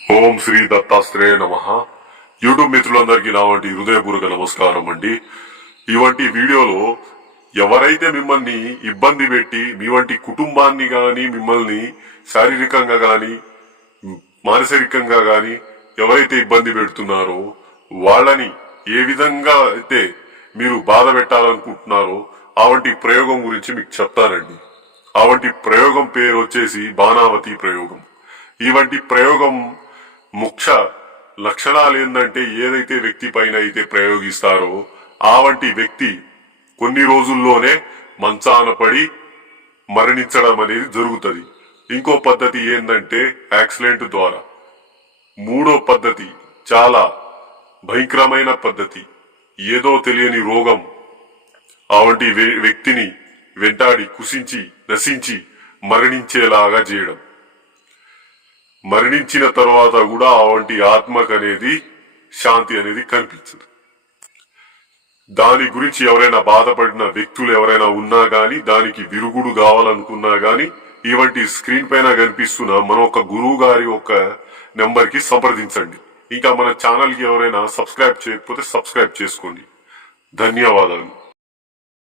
ఓం శ్రీ దత్తాత్రేయ నమః. యూట్యూబ్ మిత్రులందరికీ నా వంటి హృదయపూర్వక నమస్కారం అండి. ఇవంటి వీడియోలో ఎవరైతే మిమ్మల్ని ఇబ్బంది పెట్టి మీ వంటి కుటుంబాన్ని గాని మిమ్మల్ని శారీరకంగా గాని మానసికంగా గాని ఎవరైతే ఇబ్బంది పెడుతున్నారో వాళ్ళని ఏ విధంగా అయితే మీరు బాధ పెట్టాలనుకుంటున్నారో అవంటి ప్రయోగం గురించి మీకు చెప్తానండి. అవంటి ప్రయోగం పేరు వచ్చేసి బాణావతి ప్రయోగం. ఇవంటి ప్రయోగం ముఖ్య లక్షణాలు ఏంటంటే ఏదైతే వ్యక్తి పైన అయితే ప్రయోగిస్తారో ఆ వంటి వ్యక్తి కొన్ని రోజుల్లోనే మంచాన పడి మరణించడం అనేది జరుగుతుంది. ఇంకో పద్ధతి ఏంటంటే యాక్సిడెంట్ ద్వారా. మూడో పద్ధతి చాలా భయంకరమైన పద్ధతి. ఏదో తెలియని రోగం ఆ వంటి వ్యక్తిని వెంటాడి కుసించి నశించి మరణించేలాగా చేయడం. మరణించిన తర్వాత కూడా ఆ వంటి ఆత్మకు అనేది శాంతి అనేది కనిపించదు. దాని గురించి ఎవరైనా బాధపడిన వ్యక్తులు ఎవరైనా ఉన్నా గాని దానికి విరుగుడు కావాలనుకున్నా గాని ఇవంటి స్క్రీన్ పైన కనిపిస్తున్న మన ఒక గురువు గారి ఒక నెంబర్ కి సంప్రదించండి. ఇంకా మన ఛానల్ కి ఎవరైనా సబ్స్క్రైబ్ చేయకపోతే సబ్స్క్రైబ్ చేసుకోండి. ధన్యవాదాలు.